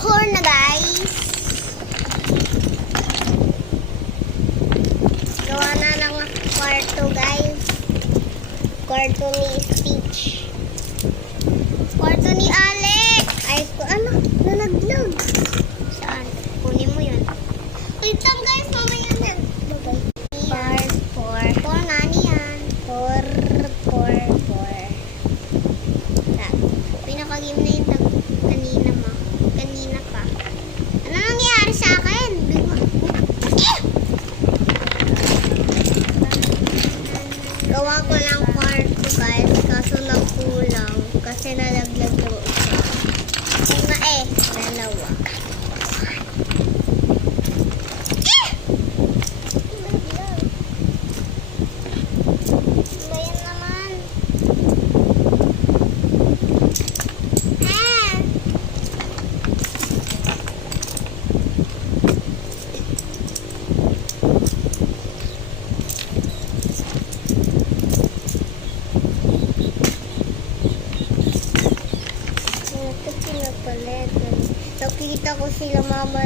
4 na guys. Gawa na ng kwarto guys. Kwarto ni Stitch. Kwarto ni Alex. Ay, ano? Nalaglag. Saan? Kunin mo yun. Wait lang guys, mamaya na. Part 4. 4 nga niyan. 4. Pinaka-game na yung kanina pa. Ano nangyari sa akin? Gawa ko lang kwarto guys, kaso nagkulang. Kasi nalaglag yung isa. Lima dalawa. Bayan naman. Nakita ko sila mama.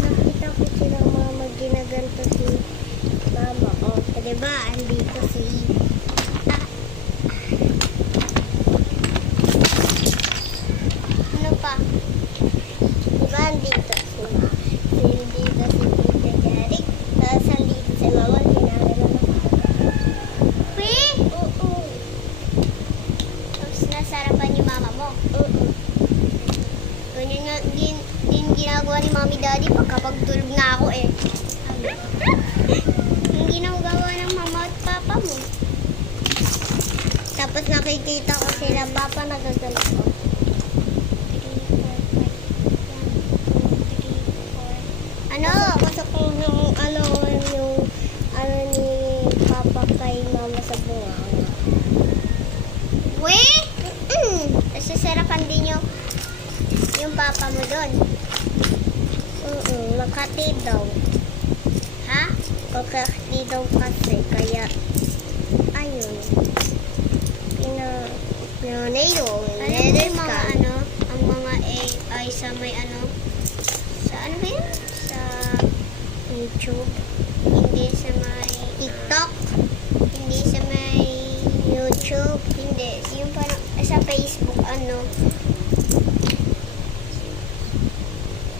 Nakita ko sila mama ginaganto si mama. Oh, diba? Andito si ano pa? Diba andito si mama? Andito si Tita Jeric. Tapos andito si mama. Ginagano na. Wait! Oo. Tapos nasarapan yung mama mo? Oo. Ganyan nga din ginagawa ni Mommy Daddy pagkapagtulog na ako eh. Yung ginagawa ng mama at papa mo. Tapos nakikita ko sila papa nagagano ko. 3, 4, 5, 1, 2, 3, 4. Ano? Pasok ko yung ano ni papa kay mama sa bunga. Wait! Tapos sasarapan din yung papa mo doon. Makati daw. Ha? Makati daw kasi. Kaya, ayun. Pinayo. Alam mo yung mga ang mga AI sa may sa ano ba yun? Sa YouTube. Hindi sa may TikTok. Hindi sa may YouTube. Hindi. Yung parang sa Facebook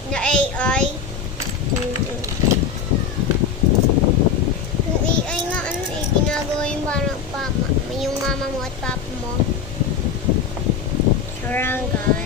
na AI. Yung AI nga ginagawa yung mama mo at papa mo. Sarangga.